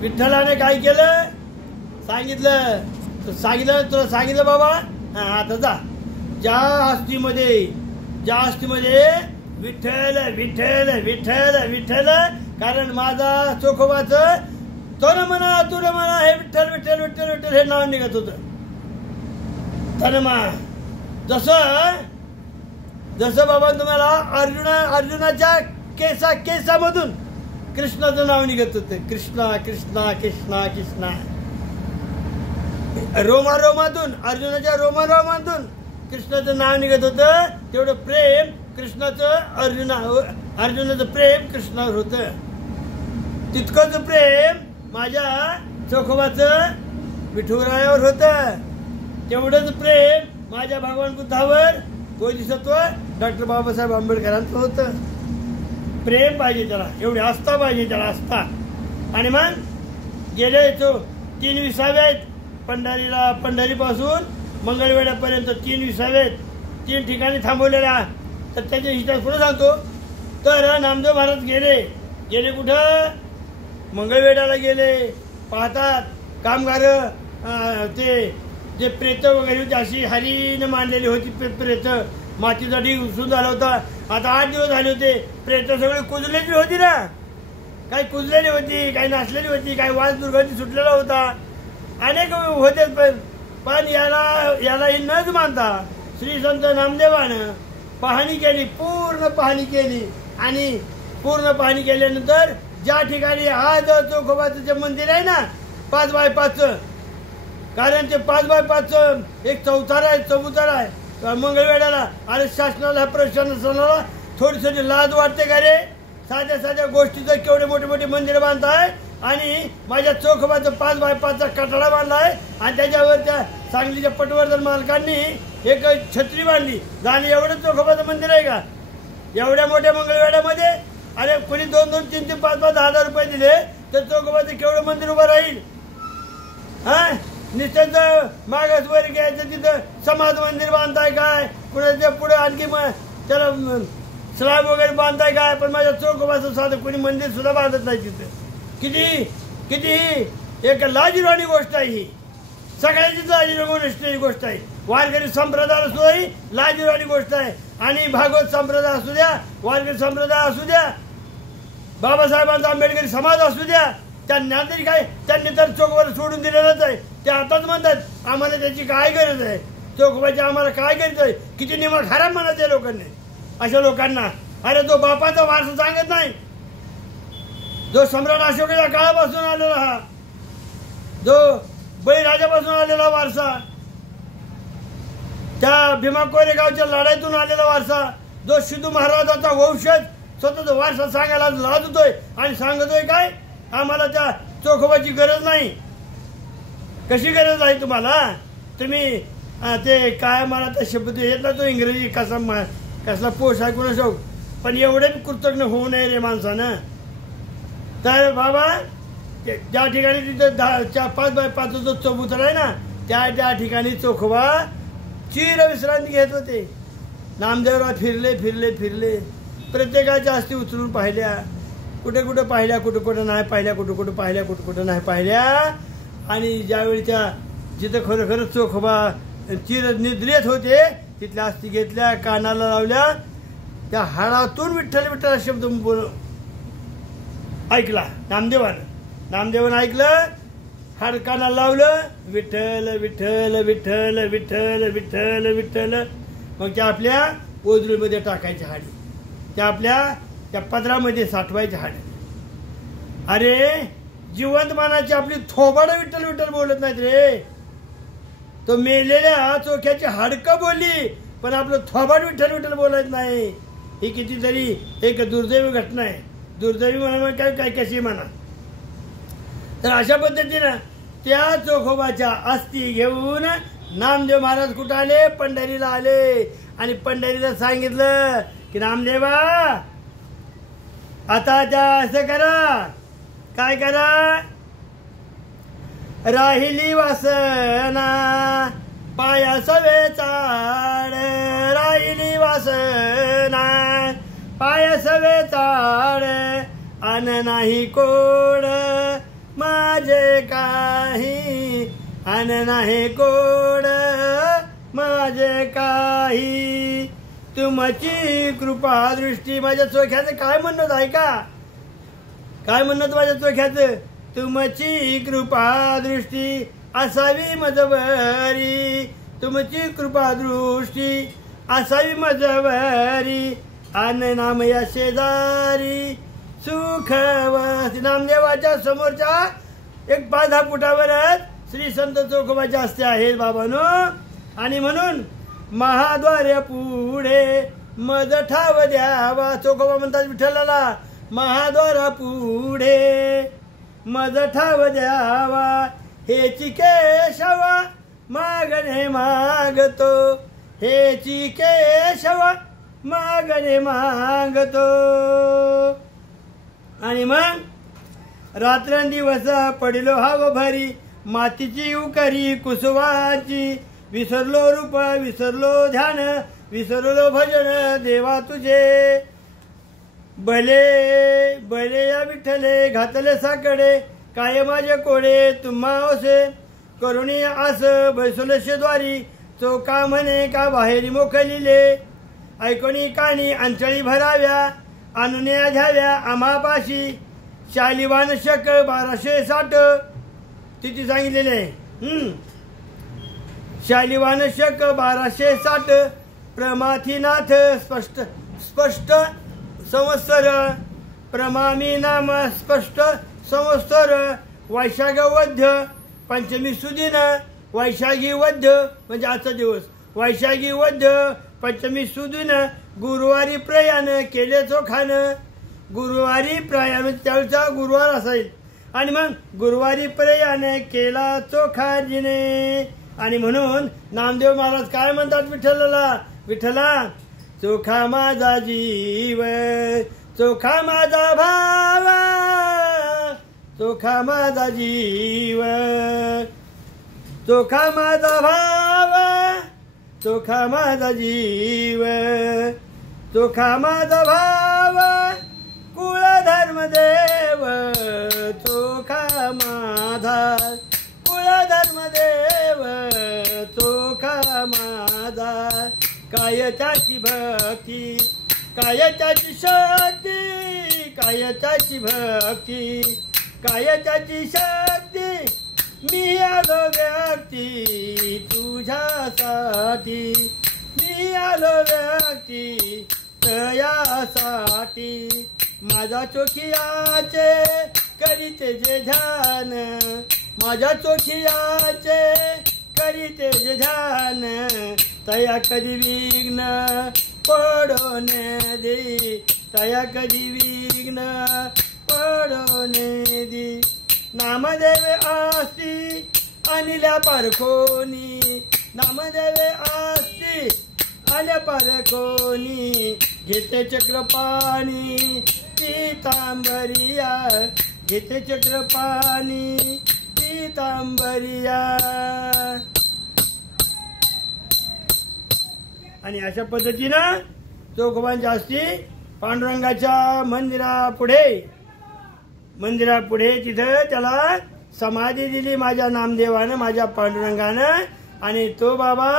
विठ्ठलाने काय केलं सांगितलं तुला सांगितलं बाबा आता जा ज्या अस्थीमध्ये विठ्ठल विठ्ठल विठ्ठल विठ्ठल. कारण माझा चोखोबाचं तन म्हणा तुला म्हणा हे विठ्ठल विठ्ठल विठ्ठल विठ्ठल हे नाव निघत होतं. तनमा जसं बाबा तुम्हाला अर्जुनाच्या केसामधून कृष्णाचं नाव निघत होतं. कृष्णा कृष्णा कृष्णा कृष्णा. रोमातून अर्जुनाच्या रोमातून कृष्णाचं नाव निघत होतं. तेवढं प्रेम कृष्णाचं अर्जुनाचं प्रेम कृष्णावर होतं. तितकंच प्रेम माझ्या चोखोबाचं विठुरायावर होतं. तेवढंच प्रेम माझ्या भगवान बुद्धावर बोधिसत्व डॉक्टर बाबासाहेब आंबेडकरांचं होतं. प्रेम पाहिजे त्याला, एवढी आस्था पाहिजे त्याला आस्था. आणि मग गेले तो 3 विसावे आहेत. पंढरीपासून मंगळवेढ्यापर्यंत 3 विसावे आहेत. 3 ठिकाणी थांबवलेल्या. तर त्याच्या इतिहास पुढे सांगतो. तर नामदेव महाराज गेले कुठं? मंगळवेढ्याला गेले. पाहतात कामगार ते जे प्रेत वगैरे होती अशी हरीनं मांडलेली होती. प्रेत मातीचा ढीग उचलून झाला होता. आता 8 दिवस झाले होते. प्रेत सगळे कुजलेली होती ना. काही कुजलेली होती, काही नाचलेली होती, काही वास दुर्गंधी सुटलेला होता. अनेक होते. पण याला ही नच मानता श्री संत नामदेवानं पाहणी केली, पूर्ण पाहणी केली. आणि पूर्ण पाहणी केल्यानंतर ज्या ठिकाणी आज चोखोबाचं जे मंदिर आहे ना 5x5चं, कारण ते 5x5चं एक चौतारा आहे मंगळवेढ्याला. अरे शासनाला प्रशासनाला थोडीशी लाज वाटते का रे? साध्या गोष्टीचं केवढे मोठे मंदिर बांधताय आणि माझ्या चोखोबाचं 5x5चा कठाडा बांधलाय आणि त्याच्यावर त्या सांगलीच्या पटवर्धन मालकांनी एक छत्री बांधली. झाली एवढं चोखोबाचं मंदिर आहे का एवढ्या मोठ्या मंगळवेढ्यामध्ये? अरे कोणी 2-2, 3-3, 5-5, 10,000 रुपये दिले तर चोखोबाचं केवढं मंदिर उभं राहील? निश्चित मागास वर घ्यायचं तिथं समाज मंदिर बांधताय काय? कुणाच्या पुढे आणखी त्याला स्लॅब वगैरे बांधताय काय? पण माझ्या चोखोबाचं साधं कोणी मंदिर सुद्धा बांधत नाही तिथं. किती एक लाजिरवाणी गोष्ट आहे ही. सगळ्याचीच लाजिरवाणी गोष्ट आहे. वारकरी संप्रदाय सुद्धा ही लाजिरवाणी गोष्ट आहे. आणि भागवत संप्रदाय असू द्या, वारकरी संप्रदाय असू द्या, बाबासाहेबांचा आंबेडकरी समाज असू द्या, त्यांना तरी काय त्यांनी तर चोखोबाला सोडून दिलेलंच आहे. ते आताच म्हणतात आम्हाला त्याची काय गरज आहे, चोखोबाची आम्हाला काय गरज आहे. किती निमा खराब म्हणायचे लोकांनी अशा लोकांना. अरे तो बापाचा वारसा सांगत नाही. जो सम्राट अशोकाच्या काळापासून आलेला हा, जो बळीराजापासून आलेला वारसा, त्या भीमा कोरेगावच्या लढाईतून आलेला वारसा, जो सिद्धू महाराजांचा वंशज स्वतःचा वारसा सांगायला लाजतोय आणि सांगतोय काय आम्हाला त्या चोखोबाची गरज नाही. कशी गरज आहे तुम्हाला? तुम्ही ते काय मला त्या शब्द येतला तो इंग्रजी कसला पोष आहे कोणा शोक. पण एवढे कृतज्ञ होऊ नये रे माणसानं. तर बाबा ज्या ठिकाणी तिथं 5x5 जो चबुतरा आहे ना त्या ठिकाणी चोखोबा चिर विश्रांती घेत होते. नामदेवराव फिरले प्रत्येकाच्या अस्थी उचलून पाहिल्या. कुठे पाहिल्या, कुठे नाही पाहिल्या, कुठे पाहिल्या, कुठे नाही पाहिल्या. आणि ज्यावेळी त्या जिथं खरोखर चोखोबा चिरनिद्रेत होते तिथल्या अस्थी घेतल्या, कानाला लावल्या, त्या हाडातून विठ्ठल विठ्ठल शब्द बोल ऐकला नामदेवानं ऐकलं, हाड कानाला लावलं, विठ्ठल विठ्ठल विठ्ठल विठ्ठल विठ्ठल विठ्ठल. मग त्या आपल्या ओझरीमध्ये टाकायचे हाडी, त्या पदरामध्ये साठवायचे हाड. अरे जिवंत मानाची आपली थोबाडं विठ्ठल विठ्ठल बोलत नाहीत रे. तो मेलेल्या चोख्याची हाडकं बोलली, पण आपलं थोबाड विठ्ठल विठ्ठल बोलत नाही. ही कितीतरी एक दुर्दैवी घटना आहे. दुर्दैवी म्हणा काय कशी म्हणा. तर अशा पद्धतीनं त्या चोखोबाच्या अस्थी घेऊन नामदेव महाराज कुठं आले? पंढरीला आले. आणि पंढरीला सांगितलं की नामदेवा आता त्या असं करा, काय करा, राहिली वासना पायासवे चाड, राहिली वासना पायासवे चाड, अन नाही कोड माझे काही, अन नाही कोड माझे काही, तुमची कृपा दृष्टी. माझ्या चोख्याचं काय म्हणत आहे का? काय म्हणत माझ्या चोख्याचं? तुमची कृपा दृष्टी असावी मजवरी, तुमची कृपा दृष्टी असावी मजवरी, अन नाम या शेजारी सुखवती. नामदेवाच्या समोरच्या एक 5-10 फुटावरच श्री संत चोखोबाच्या अस्थी आहेत बाबांनो. आणि म्हणून महाद्वारे पुढे मज ठाव द्यावा. चोखोबा म्हणतात विठ्ठलाला, महाद्वारा पुढे मज ठाव द्यावा, हेची केशवा मागणे मागतो, हेची केशवा मागणे मागतो. आणि मग रात्रंदिवस पडिलो हाव भरी, मातीची उकरी कुसुवाची, विसरलो रूप विसरलो ध्यान, विसरलो भजन देवा तुझे. भले भले या विठ्ठले घातले साकडे, काय माझे कोडे तुम्हा ओसे, करुणी आस बैसोले शेद्वारी, चोका म्हणे का बाहेरी मोकलिले, ऐकोणी कानी अंचळी भराव्या, आणून घ्याव्या आम्हापाशी, शालिवान शक 1260 तिथे सांगितलेले. शालिवान शक 1260 प्रमाथीनाथ स्पष्ट स्पष्ट संवत्सर, प्रमामी नाम स्पष्ट संवत्सर, वैशाख वद्य पंचमी सुदिन, वैशाखी वद्य म्हणजे आजचा दिवस, वैशाखी वद्य पंचमी सुदिन, गुरुवारी प्रयाण केले चोखान. गुरुवारी प्रयाण त्याचा गुरुवार असाईल. आणि मग गुरुवारी प्रयाण केला चोखाजीने. आणि म्हणून नामदेव महाराज काय म्हणतात विठ्ठलाला? विठ्ठला चोखा माझा जीव, चोखा माझा भाव, चोखा माझा जीव, चोखा माझा भाव, चोखा माझा जीव, चोखा माझा भाव, कुळ धर्मदेव, चोखा माझा कुळ धर्मदेव, चोखा माझा. काय त्याची भक्ती, काय त्याची शक्ती, काय त्याची भक्ती, काय त्याची शक्ती, मी आलो व्यक्ती तुझ्यासाठी, मी आलो व्यक्ती तयासाठी. माझ्या चोखियाचे करीते जे ध्यान, माझ्या चोखियाचे करीते जे ध्यान, तया कधी विघ्न पडून दे, तया कधी विघ्न पडून दे. नामदेवे आस्ती आणल्या पारखोनी, नामदेवे आस्ती आल्या पारखोनी, घेते चक्रपाणी पीतांबरिया, घेते चक्रपाणी पीतांबरिया. आणि अशा पद्धतीनं चोखोबांच्या अस्थी पांडुरंगाच्या मंदिरापुढे तिथं त्याला समाधी दिली माझ्या नामदेवानं, माझ्या पांडुरंगानं. आणि तो बाबा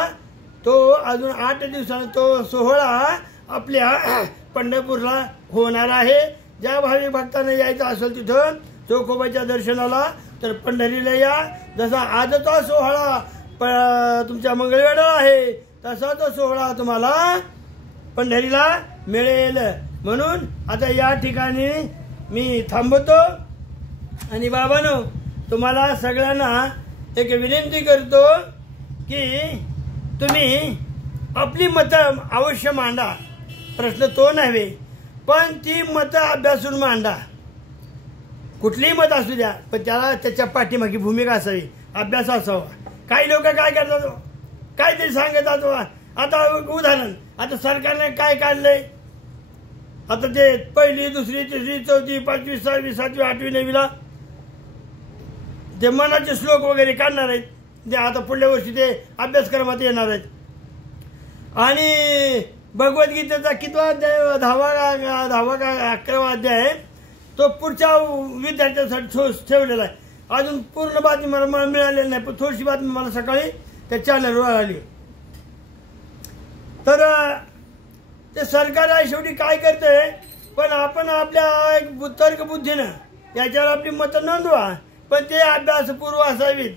तो अजून 8 दिवसानं तो सोहळा आपल्या पंढरपूरला होणार आहे. ज्या भाविक भक्तांना यायचं असेल तिथं चोखोबाच्या दर्शनाला तर पंढरीला या. जसा आजचा सोहळा तुमच्या मंगळवेढा आहे तसा तो सोहळा तुम्हाला पंढरीला मिळेल. म्हणून आता या ठिकाणी मी थांबतो. आणि बाबांनो, तुम्हाला सगळ्यांना एक विनंती करतो की तुम्ही आपली मतं अवश्य मांडा. प्रश्न तो नव्हे, पण ती मतं अभ्यासून मांडा. कुठलीही मत असू द्या, पण त्याला त्याच्या पाठीमागे भूमिका असावी, अभ्यास असावा. काही लोक काय करतात, काहीतरी सांगतात. आता उदाहरण, आता सरकारने काय काढलंय, आता ते 1ली, 2री, 3री, 4थी, 5वी, 6वी, 7वी, 8वी, 9वीला ते मनाचे श्लोक वगैरे काढणार आहेत. ते आता पुढल्या वर्षी ते अभ्यासक्रमात येणार आहेत. आणि भगवद्गीतेचा कितवा अध्याय, 10वा का 11वा अध्याय आहे, तो पुढच्या विद्यार्थ्यांसाठी ठेवलेला आहे. अजून पूर्ण बातमी मला मिळालेली नाही, पण थोडीशी बातमी मला सकाळी त्या चॅनलवर आली. तर ते सरकार आहे शेवटी काय करतंय, पण आपण आपल्या तर्कबुद्धीनं याच्यावर आपली मतं नोंदवा, पण ते अभ्यासपूर्व असावीत.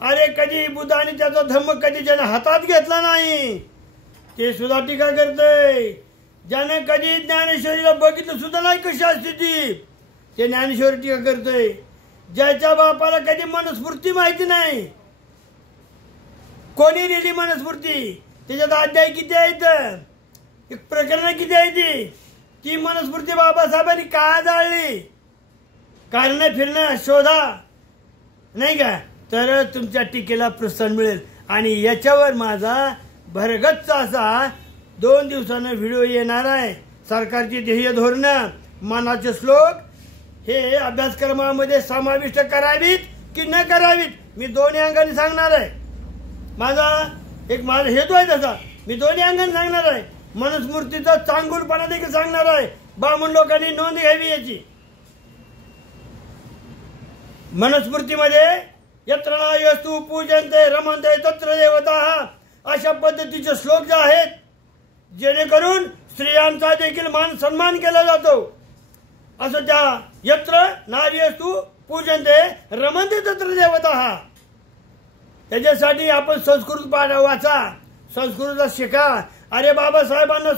अरे कधी बुद्धाने त्याचा धम्म कधी ज्याने हातात घेतला नाही ते सुद्धा टीका करतंय. ज्याने कधी ज्ञानेश्वरीला बघितलं सुद्धा नाही कशी असते ती, ते ज्ञानेश्वरी टीका करतोय. ज्याच्या बापाला कधी मनस्फूर्ती माहिती नाही, कोणी दिली मनस्फूर्ती, त्याच्यात अध्याय किती आहेत, एक प्रकरण किती आहे, ती मनस्फूर्ती बाबासाहेबांनी का जाळली. कारण फिरणं शोधा, नाही का, तर तुमच्या टीकेला प्रोत्साहन मिळेल. आणि याच्यावर माझा भरगच्च असा 2 दिवसानं व्हिडिओ येणार आहे. सरकारची ध्येय धोरणं, मनाचे श्लोक हे अभ्यासक्रमामध्ये समाविष्ट करावीत की न करावीत, मी दोन्ही अंगाने सांगणार आहे. माझा हेतू आहे तसा, मी दोन्ही अंगाने सांगणार आहे. मनुस्मृतीचा चांगुलपणा देखील सांगणार आहे. ब्राह्मण लोकांनी नोंद घ्यावी याची. मनुस्मृतीमध्ये यत्र नायस्तु पूजन्ते रमन्ते तत्र देवताः अशा पद्धतीचे श्लोक जे आहेत, जेणेकरून स्त्रियांचा देखील मान सन्मान केला जातो. असं त्या यत्र नार्यस्तु पूजन्ते रमन्ते तत्र देवताः, त्याच्यासाठी आपण संस्कृत पाठ वाचा, संस्कृत शिका. अरे बाबासाहेबांना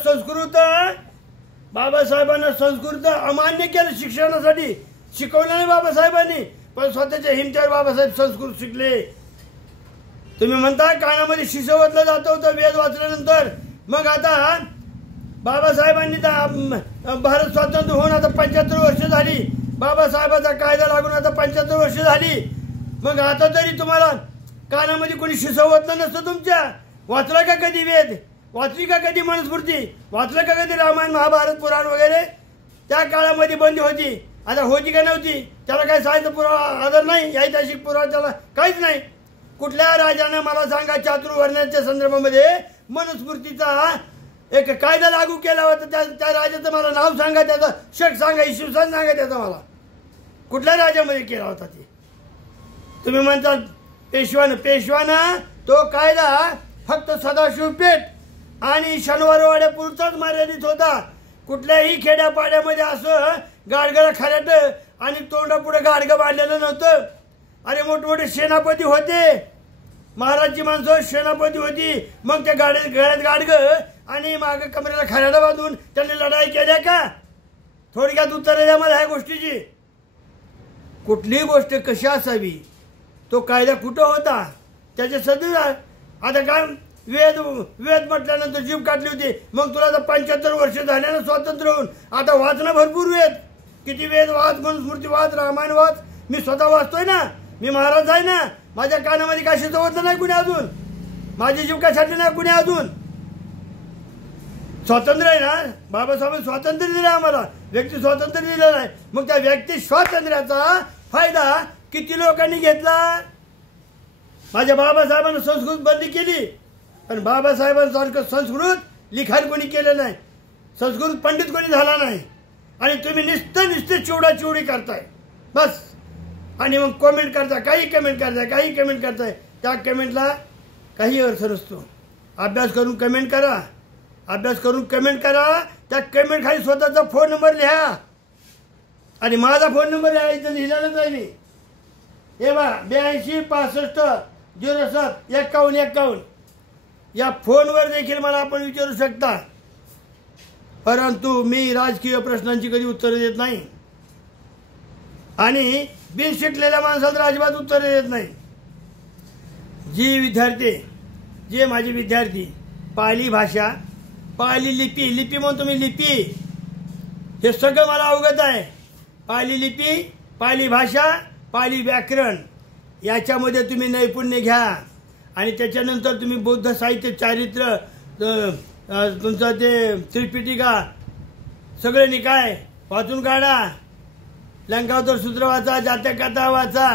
संस्कृत अमान्य केलं, शिक्षणासाठी शिकवलं नाही बाबासाहेबांनी, पण स्वतःच्या हिमतीवर बाबासाहेब संस्कृत शिकले. तुम्ही म्हणता कानामध्ये शिसं ओतलं जात होतं वेद वाचल्यानंतर. मग आता बाबासाहेबांनी भारत स्वातंत्र्य होऊन आता 75 वर्ष झाली, बाबासाहेबाचा कायदा लागून आता 75 वर्ष झाली. मग आता तरी तुम्हाला कानामध्ये कोणी शिसं ओतलं नसतं तुमच्या. वाचलं का कधी वेद, वाचली का कधी मनुस्मृती, वाचलं का कधी रामायण महाभारत पुराण वगैरे. त्या काळामध्ये बंदी होती, आता होती का नव्हती, त्याला काही साहित्य पुरावा आधार नाही, ऐतिहासिक पुरावा त्याला काहीच नाही. कुठल्या राजाने मला सांगा चातुर्वर्ण्याच्या संदर्भामध्ये मनुस्मृतीचा एक कायदा लागू केला होता, त्या राजाचं मला नाव सांगा, त्याचा शक सांगा, इसवी सांगा त्याचा मला, कुठल्या राजामध्ये केला होता ते. तुम्ही म्हणता पेशवानं तो कायदा फक्त सदाशिव पेठ आणि शनिवारवाड्यापुरताच मर्यादित होता. कुठल्याही खेड्यापाड्यामध्ये असं गाडगं खराट आणि तोंडापुढे गाडगं बांधलेलं नव्हतं. अरे मोठमोठे सेनापती होते, महाराजची माणसं सेनापती होती, मग त्या गळ्यात गाडगं आणि मागे कमरेला खराडा बांधून त्यांनी लढाई केल्या का. थोडक्यात उत्तर द्या मला ह्या गोष्टीची. कुठलीही गोष्ट कशी असावी, तो कायदा कुठं होता, त्याचे सदैव. आता काय वेद म्हटल्यानंतर जीभ काढली होती, मग तुला आता 75 वर्ष झाल्यानं स्वातंत्र्य होऊन आता वाचणं भरपूर वेद, किती वेद वाच, मनुस्मृती वाच, रामायण वाच. मी स्वतः वाचतोय ना, मी महाराज आहे ना, माझ्या कानामध्ये काय शिजवलं नाही कुणी अजून, माझी जीव काय छाटली नाही कुणी अजून. स्वातंत्र्य आहे ना, बाबासाहेब स्वातंत्र्य दिलं आम्हाला, व्यक्ती स्वातंत्र्य दिलं नाही. मग त्या व्यक्ती स्वातंत्र्याचा फायदा किती लोकांनी घेतला. माझ्या बाबासाहेबांनी संस्कृत बंदी केली, पण बाबासाहेबांसारखं संस्कृत लिखाण कोणी केलं नाही, संस्कृत पंडित कोणी झाला नाही. आणि तुम्ही नुसतं चिवडाचिवडी करताय बस. आणि मग कमेंट करता, काही कमेंट करताय, त्या कमेंटला काही अर्थ नसतो. अभ्यास करून कमेंट करा, त्या कमेंट खाली स्वतःचा फोन नंबर लिहा. आणि माझा फोन नंबर लिहायचं लिहिलेलाच आहे मी. हे बा 82 65 07 51 या फोनवर देखील मला आपण विचारू शकता. परंतु मी राजकीय प्रश्नांची कधी उत्तरे देत नाही आणि बिन शिकलेल्या माणसाला तर अजिबात उत्तरे देत नाही. जे माझे विद्यार्थी पाली भाषा, पाली लिपी म्हणतो मी, लिपी हे सगळं मला अवगत आहे. पाली लिपी, पाली भाषा, पाली व्याकरण याच्यामध्ये तुम्ही नैपुण्य घ्या आणि त्याच्यानंतर तुम्ही बौद्ध साहित्य, चारित्र्य, तुमचं ते त्रिपिटिका सगळे निकाय वाचून काढा. लंकावतर सूत्र वाचा, जातककथा वाचा,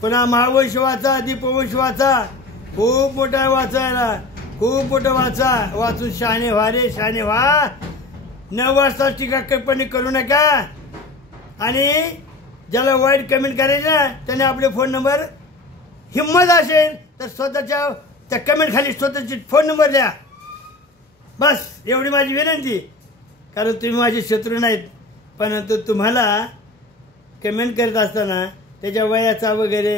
पुन्हा महावंश वाचा, दीपवंश वाचा. खूप मोठा वाचायला, खूप मोठं वाचून शहाणे व्हा रे, शहाणे व्हा. 9 वाजता टीका टिप्पणी करू नका. आणि ज्याला वाईट कमेंट करायचं त्याने आपले फोन नंबर, हिंमत असेल तर स्वतःच्या त्या कमेंट खाली स्वतःचे फोन नंबर द्या. बस एवढी माझी विनंती. कारण तुम्ही माझे शत्रू नाहीत, परंतु तुम्हाला कमेंट करत असताना त्याच्या वयाचा वगैरे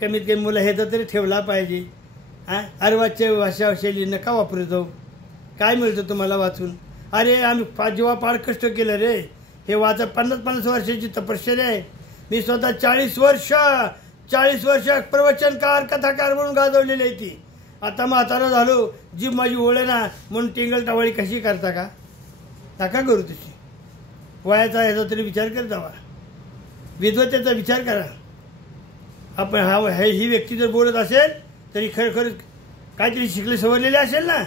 कमीत कमी मुलं ह्याचा तरी ठेवला पाहिजे. अर्वाच्य भाषा शैली नका वापरतो. काय मिळतं तुम्हाला वाचून? अरे आम्ही जेव्हा फार कष्ट केलं रे, हे वाचा 50 वर्षाची तपश्चर्या आहे. मी स्वतः 40 वर्ष प्रवचनकार, कथाकार म्हणून गाजवलेली आहे ती. आता म्हातारा झालो, जी माझी ओळ आहे ना म्हणून टिंगल टावळी कशी करता का? नका करू तशी. वयाचा ह्याचा तरी विचार करत जावा, विद्वतेचा विचार करा. आपण ही व्यक्ती जर बोलत असेल तरी खरोखर काहीतरी शिकले सवरलेले असेल ना,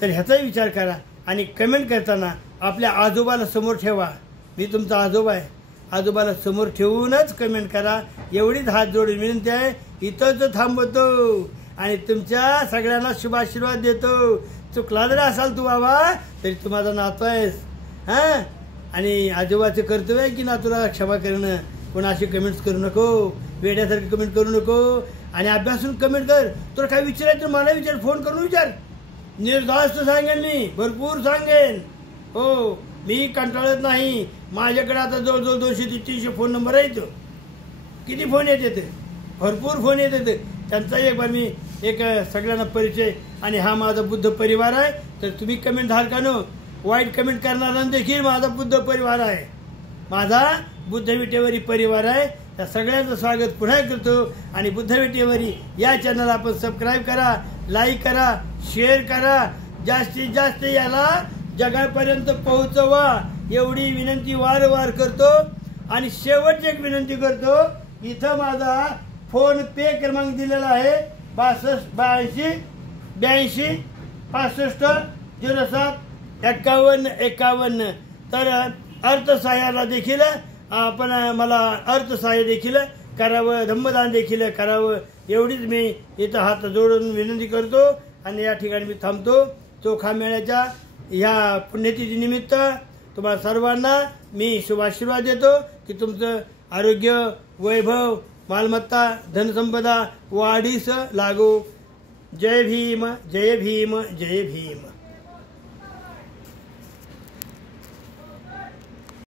तर ह्याचाही विचार करा. आणि कमेंट करताना आपल्या आजोबाला समोर ठेवा. मी तुमचा आजोबा आहे, आजोबाला समोर ठेवूनच कमेंट करा. एवढीच हात जोडून विनंती आहे. इथंच थांबवतो आणि तुमच्या सगळ्यांना शुभाशीर्वाद देतो. चुकला जरी असाल तू बाबा तरी तू माझा नातू आहेस. आणि आजोबाचं कर्तव्य आहे की नातूला क्षमा करणं. कोणा अशी कमेंट्स करू नको, वेड्यासारखी कमेंट करू नको. आणि अभ्यासून कमेंट कर. तुला काय विचारायचं मला विचार, फोन करून विचार. निर्धास्त सांगेन मी, भरपूर सांगेन. हो, मी कंटाळत नाही. माझ्याकडे आता जवळजवळ 200 ते 300 फोन नंबर आहेत. किती फोन येते? भरपूर फोन येते. त्यांचा एक बार मी सगळ्यांना परिचय. आणि हा माझा बुद्ध परिवार आहे. तर तुम्ही कमेंट धारकानो, वाईट कमेंट करणाऱ्यांना देखील माझा बुद्ध परिवार आहे, माझा बुद्ध विटेवरी परिवार आहे. त्या सगळ्यांचं स्वागत पुन्हा करतो. आणि बुद्ध विटेवरी या चॅनल आपण सबस्क्राईब करा, लाईक करा, शेअर करा. जास्तीत जास्त याला जगापर्यंत पोहोचवा एवढी विनंती वारंवार करतो. आणि शेवटची एक विनंती करतो, इथं माझा फोन पे क्रमांक दिलेला आहे 82 65 07 51. तर अर्थसहाय्याला देखील आपण मला अर्थसहाय्य देखील करावं, धम्मदान देखील करावं एवढीच मी इथं हात जोडून विनंती करतो. आणि या ठिकाणी मी थांबतो. चोखा मेळ्याच्या ह्या पुण्यतिथी निमित्त तुम्हाला सर्वांना मी शुभाशीर्वाद देतो की तुमचं आरोग्य, वैभव, मालमत्ता, धनसंपदा वाढीस लागो. जय भीम, जय भीम, जय भीम.